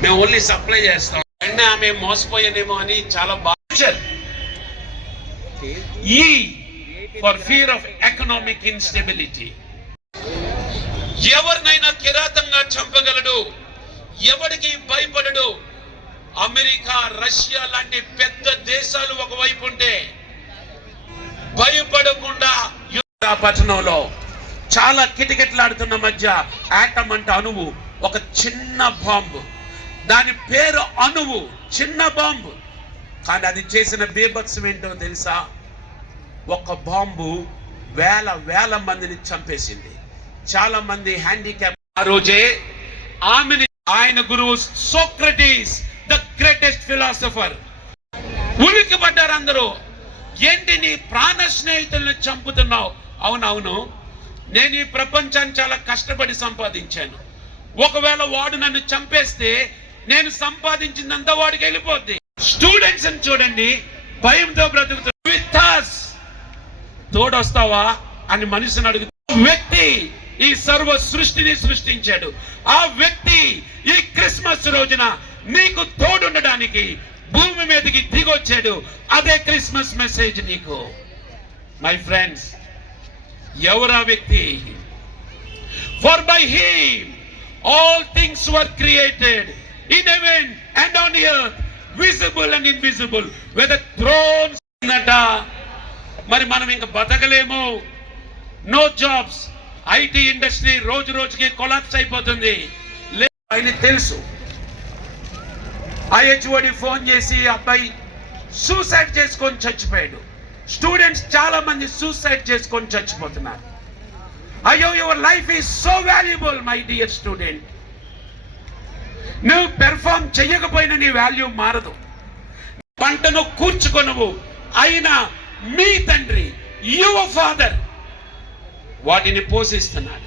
మేము only supply చేస్తాం. వెంటనే ఆమె మోసపోయానేమో అని చాలా బాగా for fear of economic instability. ఎవరినైనా కిరాతంగా చంపగలడు, ఎవరికి భయపడడు. అమెరికా, రష్యా లాంటి పెద్ద దేశాలు ఒకవైపు ఉంటే భయపడకుండా పట్టణంలో చాలా కిటకిటలాడుతున్న మధ్య ఆటం అంటే అణువు, ఒక చిన్న బాంబు, దాని పేరు అణువు, చిన్న బాంబు. కానీ అది చేసిన బీభత్సం ఏంటో తెలుసా? ఒక బాంబు వేల మందిని చంపేసింది. చాలా మంది హ్యాండిక్యాప్. ఆ రోజే ఆమెని ఆయన గురువు సోక్రటీస్, ద గ్రేటెస్ట్ ఫిలాసఫర్, ఉలికి పడ్డారు అందరూ. ఏంటి నీ ప్రాణ స్నేహితులను చంపుతున్నావు? అవునవును, నేను ఈ ప్రపంచాన్ని చాలా కష్టపడి సంపాదించాను. ఒకవేళ వాడు నన్ను చంపేస్తే నేను సంపాదించిందంతా వాడికి వెళ్ళిపోద్ది. స్టూడెంట్స్ అని చూడండి, భయంతో బ్రతుకుతున్నారు. తోడొస్తావా అని మనిషిని అడుగుతాడు. వ్యక్తి ఈ సర్వ సృష్టిని సృష్టించాడు. ఆ వ్యక్తి ఈ క్రిస్మస్ రోజున నీకు తోడుండడానికి భూమి మీదకి దిగొచ్చాడు. అదే క్రిస్మస్ మెసేజ్ నీకు. మై ఫ్రెండ్స్, ఎవరా వ్యక్తి? For by him all things were created in heaven and on earth, visible and invisible, whether thrones. మరి మనం ఇంకా బతకలేము. No jobs. ఐటీ ఇండస్ట్రీ రోజు రోజుకి కొలాప్స్ అయిపోతుంది. ఆయన తెలుసు. ఐహెచ్ఓడి ఫోన్ చేసి అబ్బాయి సూసైడ్ చేసుకొని చచ్చిపోయాడు. స్టూడెంట్స్ చాలా మంది సూసైడ్ చేసుకొని చచ్చిపోతున్నారు. అయ్యో, your life is so valuable my dear student. నువ్వు పెర్ఫార్మ్ చెయ్యకపోయినా నీ వాల్యూ మారదు. పంటను కూర్చుకొనువు అయినా మీ తండ్రి, యువర్ ఫాదర్, వాటిని పోషిస్తున్నాడు.